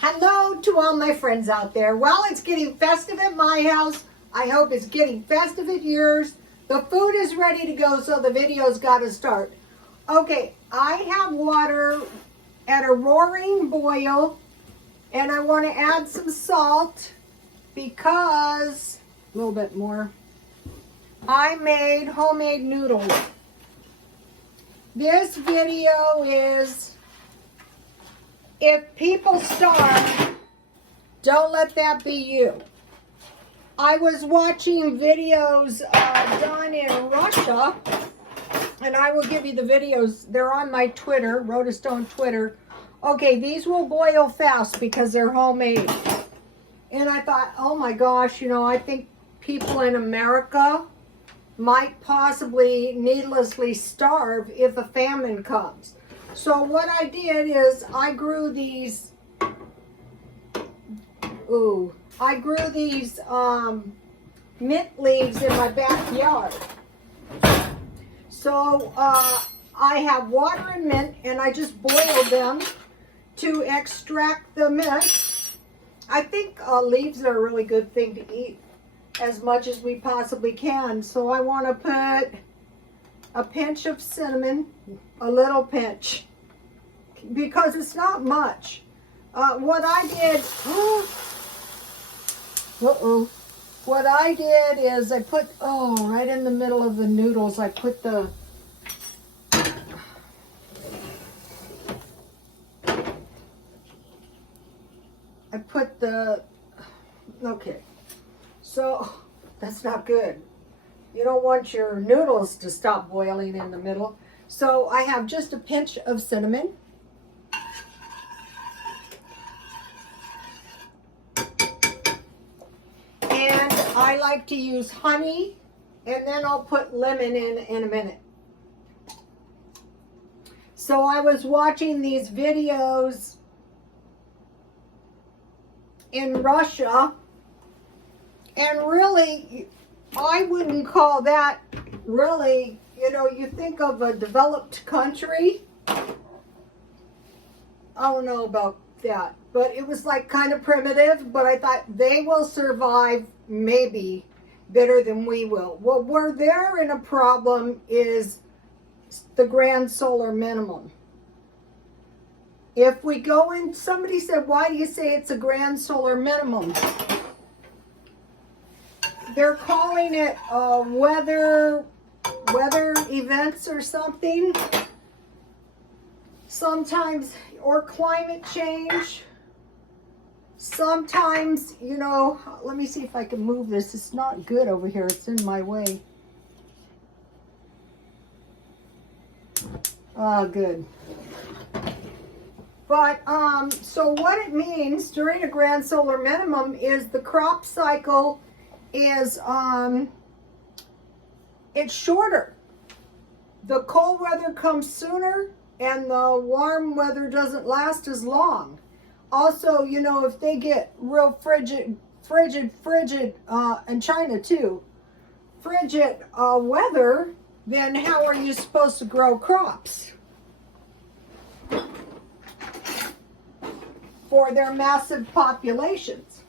Hello to all my friends out there. Well, it's getting festive at my house. I hope it's getting festive at yours. The food is ready to go, so the video's got to start. Okay, I have water at a roaring boil, and I want to add some salt because, a little bit more, I made homemade noodles. This video is, if people starve, don't let that be you. I was watching videos done in Russia, and I will give you the videos. They're on my Twitter, Rhoda Stone Twitter. Okay, these will boil fast because they're homemade. And I thought, oh my gosh, you know, I think people in America might possibly needlessly starve if a famine comes. So what I did is I grew these, mint leaves in my backyard. So I have water and mint, and I just boiled them to extract the mint. I think leaves are a really good thing to eat as much as we possibly can. So I want to put a pinch of cinnamon, a little pinch, because it's not much. What I did, what I did is I put, right in the middle of the noodles, I put the, okay, so that's not good. You don't want your noodles to stop boiling in the middle. So I have just a pinch of cinnamon. And I like to use honey, and then I'll put lemon in a minute. So I was watching these videos in Russia, and really, I wouldn't call that really, you know, you think of a developed country. I don't know about that, but it was like kind of primitive, but I thought they will survive maybe better than we will. Well, where they're in a problem is the grand solar minimum. If we go in, somebody said, why do you say it's a grand solar minimum? They're calling it weather events or something. Sometimes, or climate change. Sometimes, you know, let me see if I can move this. It's not good over here. It's in my way. Good. But, so what it means during a grand solar minimum is the crop cycle is, it's shorter. The cold weather comes sooner, and the warm weather doesn't last as long. Also, you know, if they get real frigid, and China too, frigid weather, then how are you supposed to grow crops for their massive populations?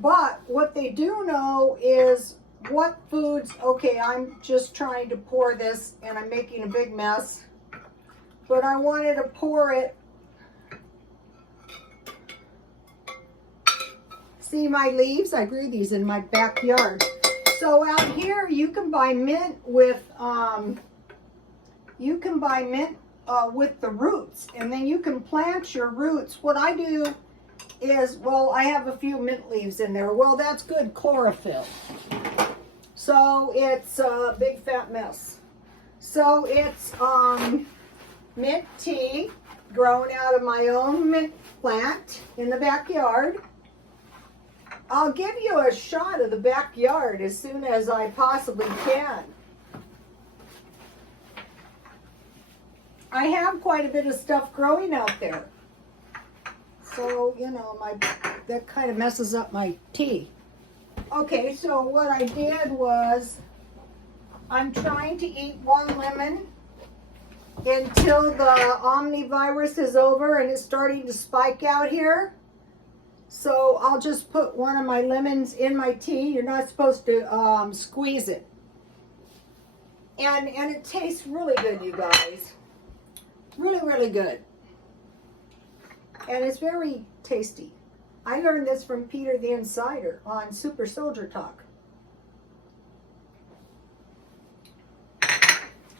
But what they do know is what foods, okay, I'm just trying to pour this and I'm making a big mess, but I wanted to pour it. See my leaves? I grew these in my backyard. So out here you can buy mint with, with the roots, and then you can plant your roots. What I do is, well, I have a few mint leaves in there. Well, that's good chlorophyll. So it's a big fat mess. So it's mint tea grown out of my own mint plant in the backyard. I'll give you a shot of the backyard as soon as I possibly can. I have quite a bit of stuff growing out there. So, you know, that kind of messes up my tea. Okay, so what I did was, I'm trying to eat one lemon until the omnivirus is over and it's starting to spike out here. So I'll just put one of my lemons in my tea. You're not supposed to squeeze it. And it tastes really good, you guys. Really, really good. And it's very tasty. I learned this from Peter the Insider on Super Soldier Talk.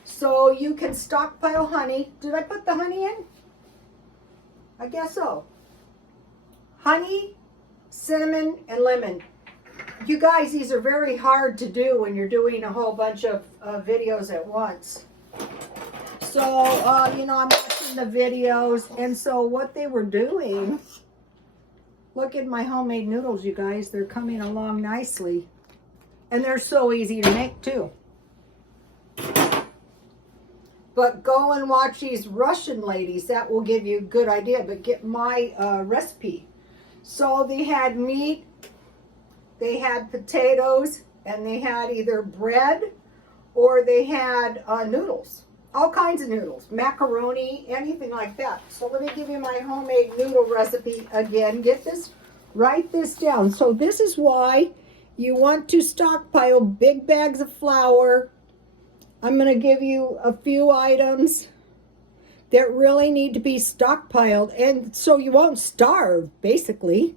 So you can stockpile honey. Did I put the honey in? I guess so. Honey, cinnamon, and lemon. You guys, these are very hard to do when you're doing a whole bunch of videos at once. So, you know, I'm watching the videos, and so what they were doing, look at my homemade noodles, you guys. They're coming along nicely. And they're so easy to make, too. But go and watch these Russian ladies. That will give you a good idea. But get my recipe. So they had meat, they had potatoes, and they had either bread or they had noodles. All kinds of noodles, macaroni, anything like that. So let me give you my homemade noodle recipe again. Get this, write this down. So this is why you want to stockpile big bags of flour. I'm going to give you a few items that really need to be stockpiled, and so you won't starve, basically.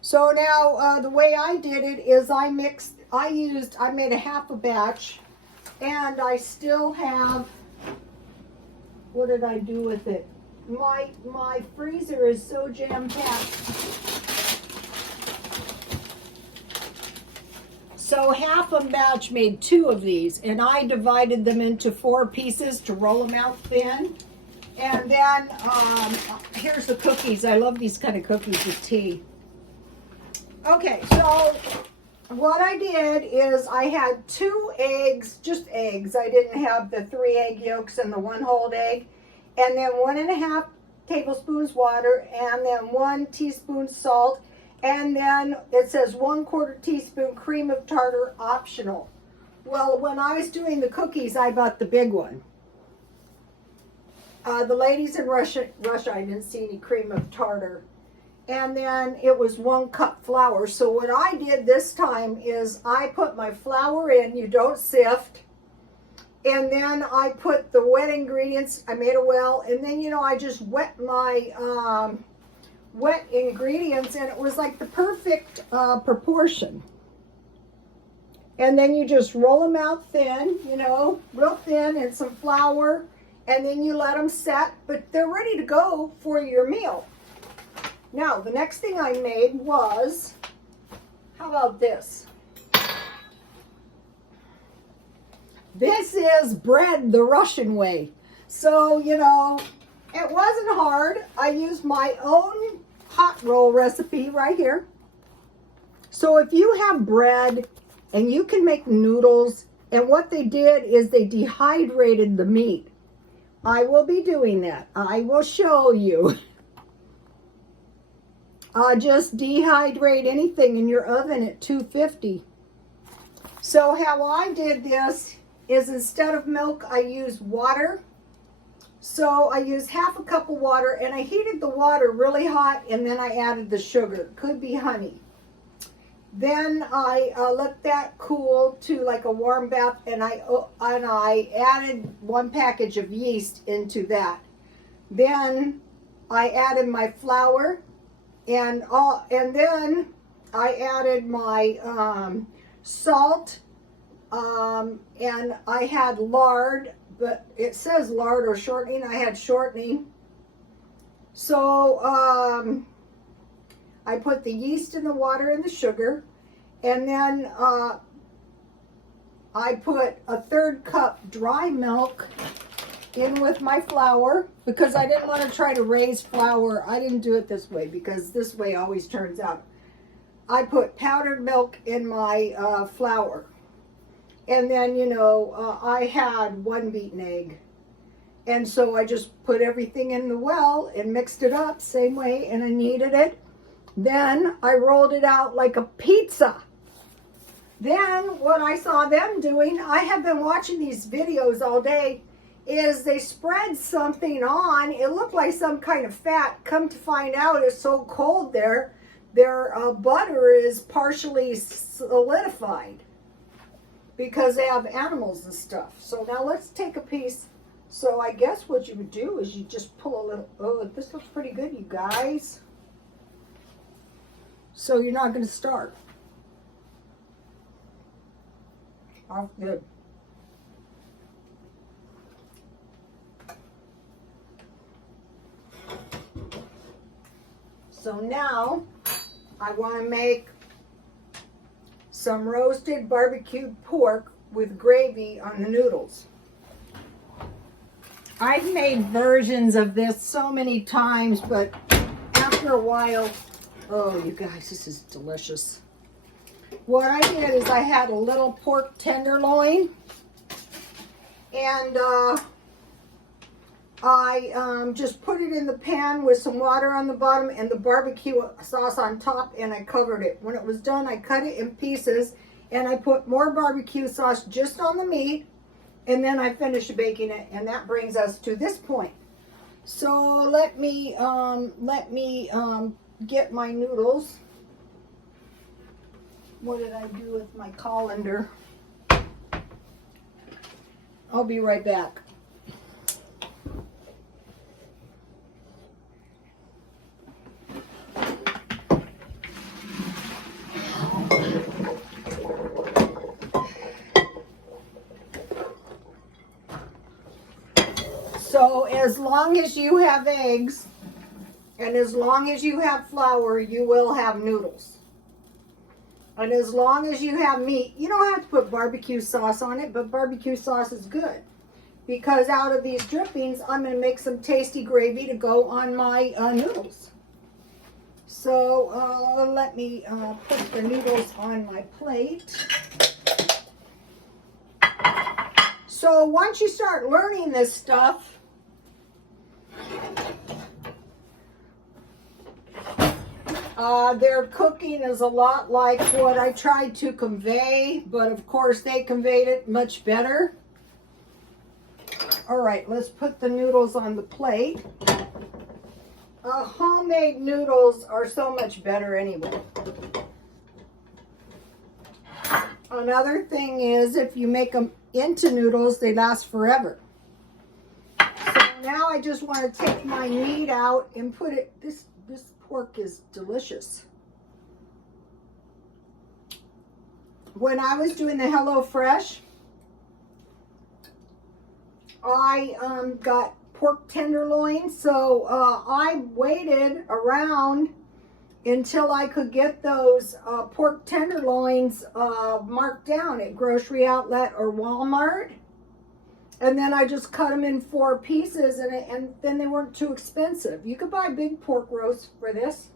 So now the way I did it is I made a half a batch, and I still have, what did I do with it? My freezer is so jam-packed. So half a batch made 2 of these, and I divided them into 4 pieces to roll them out thin. And then here's the cookies. I love these kind of cookies with tea. Okay, so what I did is I had 2 eggs, just eggs. I didn't have the 3 egg yolks and the 1 whole egg. And then 1.5 tablespoons water, and then 1 teaspoon salt. And then it says 1/4 teaspoon cream of tartar, optional. Well, when I was doing the cookies, I bought the big one. The ladies in Russia, I didn't see any cream of tartar. And then it was 1 cup flour. So what I did this time is I put my flour in, you don't sift. And then I put the wet ingredients, I made a well, and then, you know, I just wet my wet ingredients, and it was like the perfect proportion. And then you just roll them out thin, you know, real thin, and some flour, and then you let them set, but they're ready to go for your meal. Now, the next thing I made was, how about this? This is bread the Russian way. So, you know, it wasn't hard. I used my own hot roll recipe right here. So if you have bread and you can make noodles, and what they did is they dehydrated the meat. I will be doing that. I will show you. Just dehydrate anything in your oven at 250. So how I did this is instead of milk, I used water. So I used half a cup of water, and I heated the water really hot, and then I added the sugar. Could be honey. Then I let that cool to like a warm bath, and I added 1 package of yeast into that. Then I added my flour, and then I added my salt, and I had lard. But it says lard or shortening. I had shortening. So I put the yeast in the water and the sugar. And then I put a 1/3 cup dry milk in with my flour, because I didn't want to try to raise flour. I didn't do it this way because this way always turns out. I put powdered milk in my flour. And then, you know, I had 1 beaten egg. And so I just put everything in the well and mixed it up same way, and I kneaded it. Then I rolled it out like a pizza. Then what I saw them doing, I have been watching these videos all day, is they spread something on. It looked like some kind of fat. Come to find out, it's so cold there, their butter is partially solidified because they have animals and stuff. So now let's take a piece. So I guess what you would do is you just pull a little, oh, this looks pretty good, you guys. So you're not going to start. Oh, good. So now I want to make some roasted barbecued pork with gravy on the noodles. I've made versions of this so many times, but after a while, oh, you guys, this is delicious. What I did is I had a little pork tenderloin, and I just put it in the pan with some water on the bottom and the barbecue sauce on top, and I covered it. When it was done, I cut it in pieces, and I put more barbecue sauce just on the meat, and then I finished baking it, and that brings us to this point. So let me get my noodles. What did I do with my colander? I'll be right back. So as long as you have eggs and as long as you have flour, you will have noodles. And as long as you have meat, you don't have to put barbecue sauce on it, but barbecue sauce is good. Because out of these drippings, I'm going to make some tasty gravy to go on my noodles. So let me put the noodles on my plate. So once you start learning this stuff, their cooking is a lot like what I tried to convey, but of course they conveyed it much better. All right, let's put the noodles on the plate. Homemade noodles are so much better anyway. Another thing is if you make them into noodles, they last forever. So now I just want to take my meat out and put it, this pork is delicious. When I was doing the HelloFresh, I got pork tenderloin, so I waited around until I could get those pork tenderloins marked down at Grocery Outlet or Walmart. And then I just cut them in 4 pieces, and then they weren't too expensive. You could buy big pork roast for this.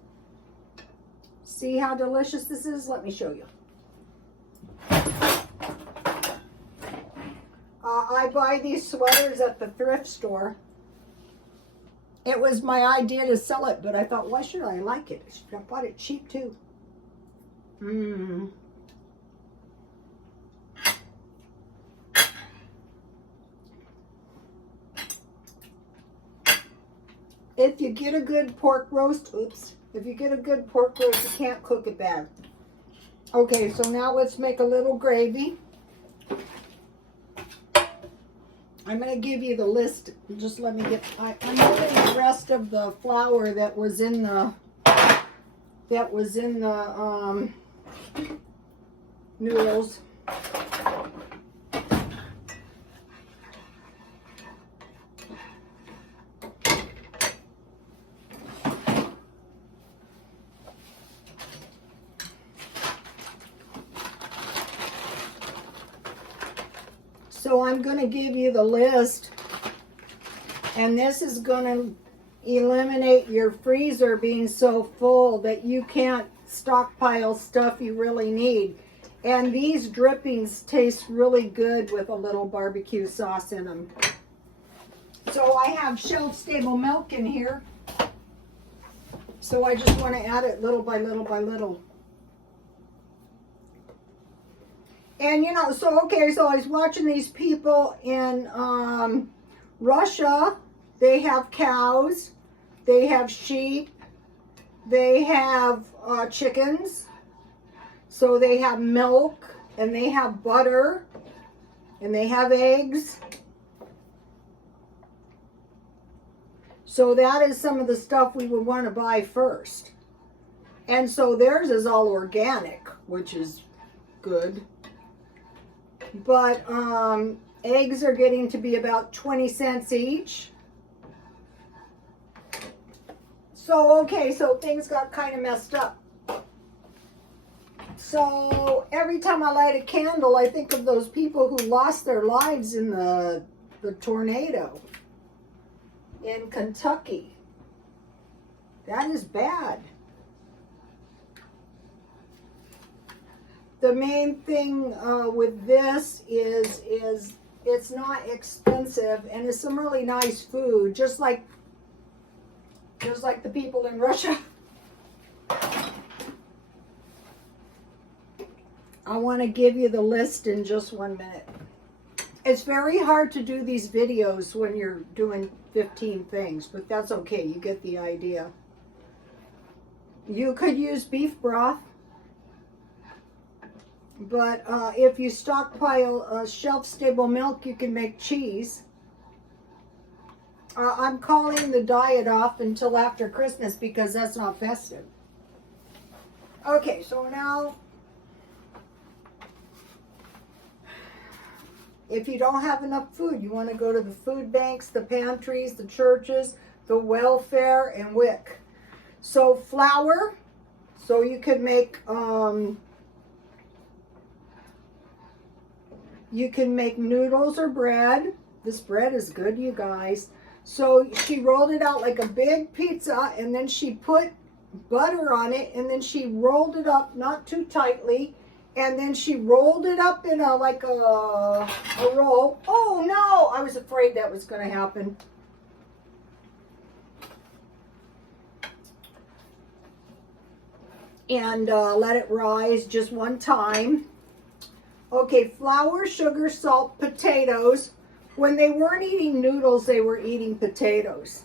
See how delicious this is? Let me show you. I buy these sweaters at the thrift store. It was my idea to sell it, but I thought, why should I like it? I bought it cheap too. If you get a good pork roast, if you get a good pork roast, you can't cook it bad. Okay, so now let's make a little gravy. I'm going to give you the list. Just let me get, I'm putting the rest of the flour that was in the noodles. So I'm going to give you the list, and this is going to eliminate your freezer being so full that you can't stockpile stuff you really need. And these drippings taste really good with a little barbecue sauce in them. So I have shelf-stable milk in here. So I just want to add it little by little by little. And, you know, so, okay, so I was watching these people in Russia. They have cows, they have sheep, they have chickens, so they have milk, and they have butter, and they have eggs. So that is some of the stuff we would want to buy first. And so theirs is all organic, which is good. But eggs are getting to be about 20 cents each. So, okay, so things got kind of messed up. So every time I light a candle, I think of those people who lost their lives in the tornado in Kentucky. That is bad. The main thing with this is it's not expensive, and it's some really nice food, just like the people in Russia. I want to give you the list in just 1 minute. It's very hard to do these videos when you're doing 15 things, but that's okay. You get the idea. You could use beef broth. But if you stockpile shelf-stable milk, you can make cheese. I'm calling the diet off until after Christmas because that's not festive. Okay, so now, if you don't have enough food, you want to go to the food banks, the pantries, the churches, the welfare, and WIC. So flour, so you could make... you can make noodles or bread. This bread is good, you guys. So she rolled it out like a big pizza, and then she put butter on it, and then she rolled it up, not too tightly, and then she rolled it up in a roll. Oh no, I was afraid that was going to happen. And let it rise just one time. Okay, flour, sugar, salt, potatoes. When they weren't eating noodles, they were eating potatoes.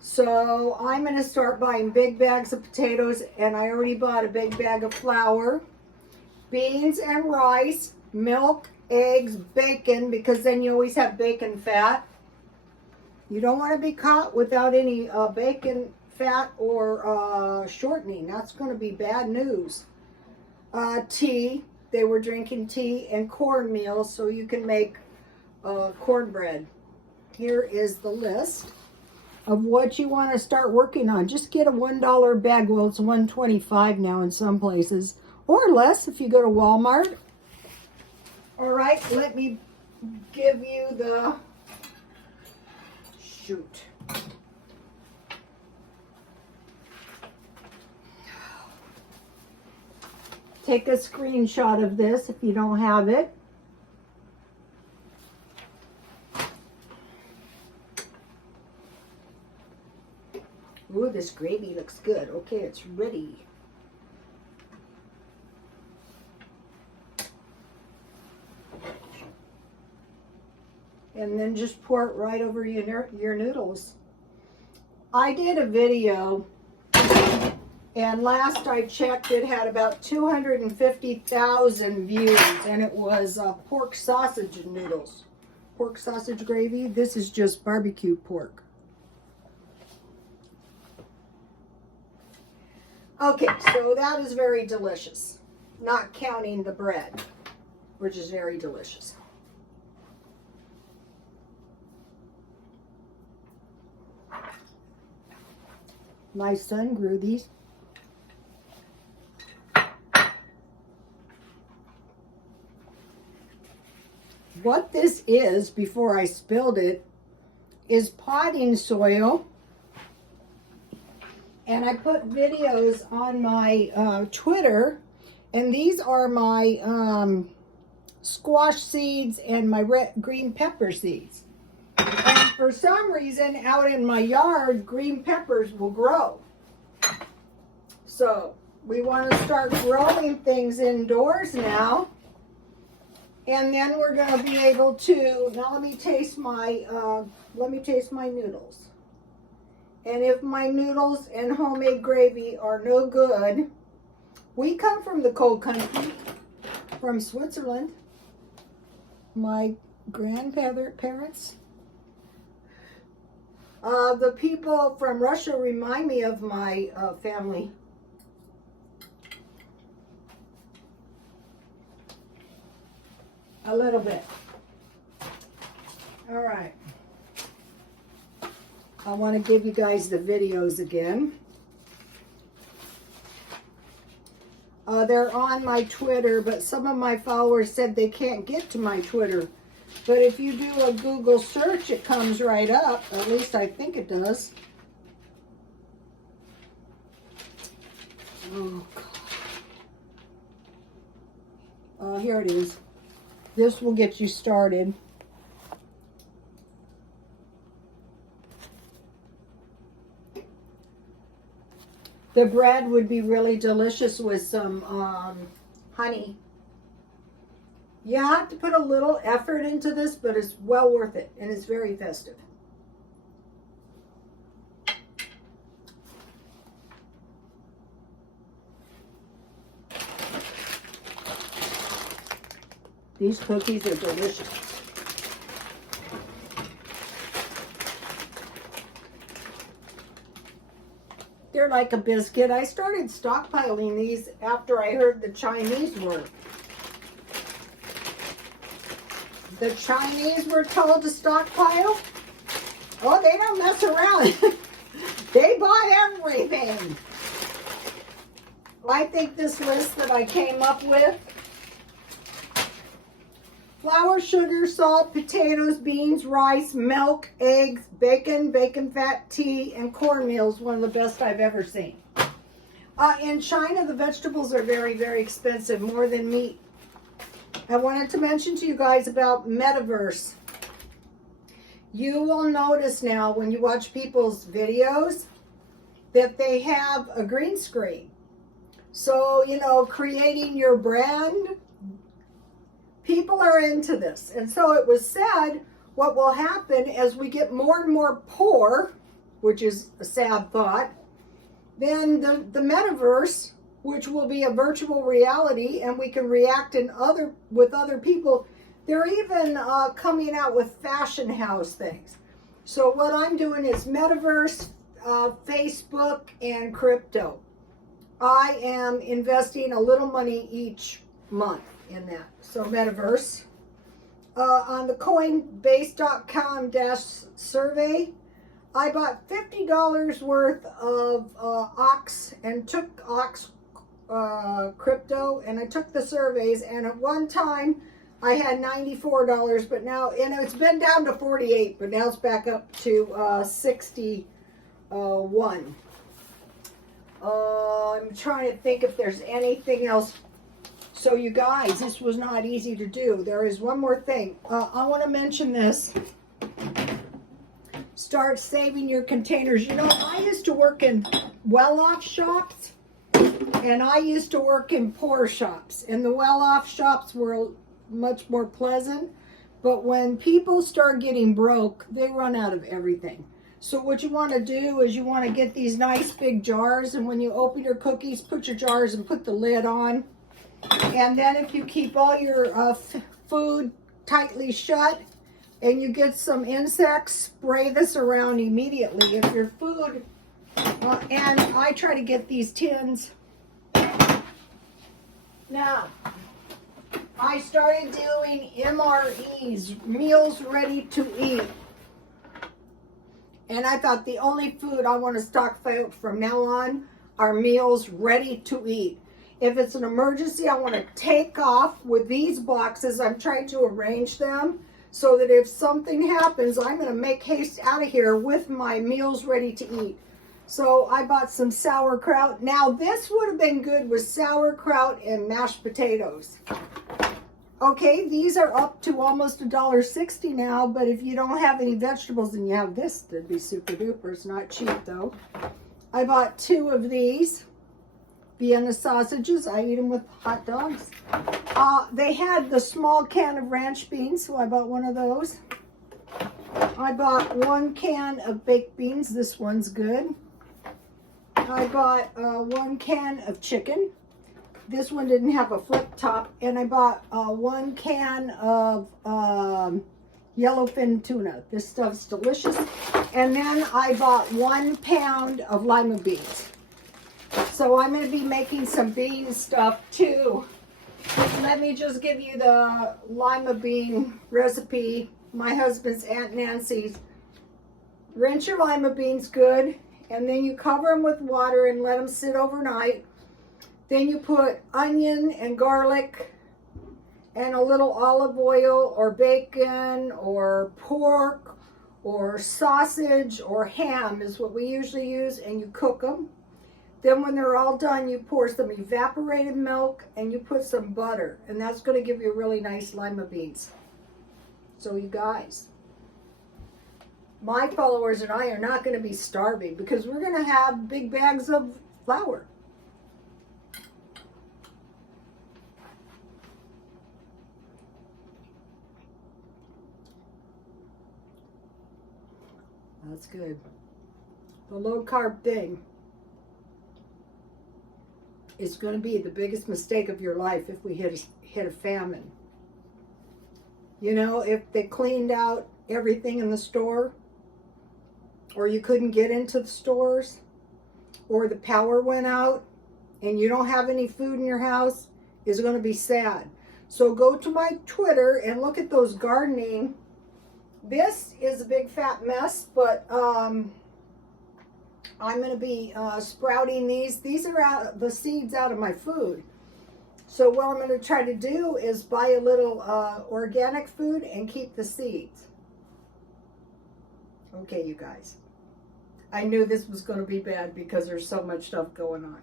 So I'm going to start buying big bags of potatoes, and I already bought a big bag of flour, beans and rice, milk, eggs, bacon, because then you always have bacon fat. You don't want to be caught without any bacon fat or shortening. That's going to be bad news. Tea. They were drinking tea, and cornmeal, so you can make cornbread. Here is the list of what you want to start working on. Just get a $1 bag. Well, it's $1.25 now in some places, or less if you go to Walmart. All right, let me give you the shoot. Take a screenshot of this if you don't have it. Ooh, this gravy looks good. Okay, it's ready. And then just pour it right over your noodles. I did a video, and last I checked, it had about 250,000 views, and it was pork sausage noodles. Pork sausage gravy. This is just barbecue pork. Okay, so that is very delicious. Not counting the bread, which is very delicious. My son grew these. What this is, before I spilled it, is potting soil. And I put videos on my Twitter, and these are my squash seeds and my green pepper seeds. And for some reason, out in my yard, green peppers will grow. So we want to start growing things indoors now. And then we're going to be able to, now let me taste my noodles. And if my noodles and homemade gravy are no good, we come from the cold country, from Switzerland. My grandparents. The people from Russia remind me of my family. A little bit. All right. I want to give you guys the videos again. They're on my Twitter, but some of my followers said they can't get to my Twitter. But if you do a Google search, it comes right up. At least I think it does. Oh, God. Here it is. This will get you started. The bread would be really delicious with some honey. You have to put a little effort into this, but it's well worth it, and it's very festive. These cookies are delicious. They're like a biscuit. I started stockpiling these after I heard the Chinese were. The Chinese were told to stockpile. Oh, they don't mess around. They bought everything. I think this list that I came up with: flour, sugar, salt, potatoes, beans, rice, milk, eggs, bacon, bacon fat, tea, and cornmeal is one of the best I've ever seen. In China, the vegetables are very, very expensive, more than meat. I wanted to mention to you guys about Metaverse. You will notice now when you watch people's videos that they have a green screen. So, you know, creating your brand, people are into this. And so it was said what will happen as we get more and more poor, which is a sad thought, then the Metaverse, which will be a virtual reality, and we can react with other people. They're even coming out with fashion house things. So what I'm doing is Metaverse, Facebook, and crypto. I am investing a little money each month in that. So Metaverse. On the Coinbase.com survey, I bought $50 worth of Ox and took Ox crypto, and I took the surveys, and at one time I had $94, but now, and it's been down to 48, but now it's back up to 61. I'm trying to think if there's anything else. So you guys, this was not easy to do. There is one more thing. I want to mention this. Start saving your containers. You know, I used to work in well-off shops, and I used to work in poor shops. And the well-off shops were much more pleasant. But when people start getting broke, they run out of everything. So what you want to do is you want to get these nice big jars, and when you open your cookies, put your jars and put the lid on. And then if you keep all your food tightly shut and you get some insects, spray this around immediately. If your food, and I try to get these tins. Now, I started doing MREs, meals ready to eat. And I thought the only food I want to stockpile from now on are meals ready to eat. If it's an emergency, I want to take off with these boxes. I'm trying to arrange them so that if something happens, I'm going to make haste out of here with my meals ready to eat. So I bought some sauerkraut. Now this would have been good with sauerkraut and mashed potatoes. Okay, these are up to almost $1.60 now, but if you don't have any vegetables and you have this, that'd be super duper. It's not cheap though. I bought 2 of these Vienna sausages. I eat them with hot dogs. They had the small can of ranch beans, so I bought one of those. I bought 1 can of baked beans. This one's good. I bought 1 can of chicken. This one didn't have a flip top. And I bought 1 can of yellowfin tuna. This stuff's delicious. And then I bought 1 pound of lima beans. So I'm going to be making some bean stuff too. Let me just give you the lima bean recipe. My husband's Aunt Nancy's. Rinse your lima beans good, and then you cover them with water and let them sit overnight. Then you put onion and garlic and a little olive oil or bacon or pork or sausage or ham is what we usually use, and you cook them. Then when they're all done, you pour some evaporated milk and you put some butter, and that's going to give you really nice lima beans. So you guys, my followers and I are not going to be starving because we're going to have big bags of flour. That's good. The low carb thing is going to be the biggest mistake of your life if we hit a famine. You know, if they cleaned out everything in the store, or you couldn't get into the stores, or the power went out and you don't have any food in your house, is going to be sad. So go to my Twitter and look at those gardening. This is a big fat mess, but I'm going to be sprouting these. These are the seeds out of my food. So what I'm going to try to do is buy a little organic food and keep the seeds. Okay, you guys. I knew this was going to be bad because there's so much stuff going on.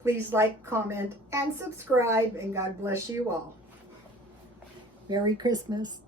Please like, comment, and subscribe, and God bless you all. Merry Christmas.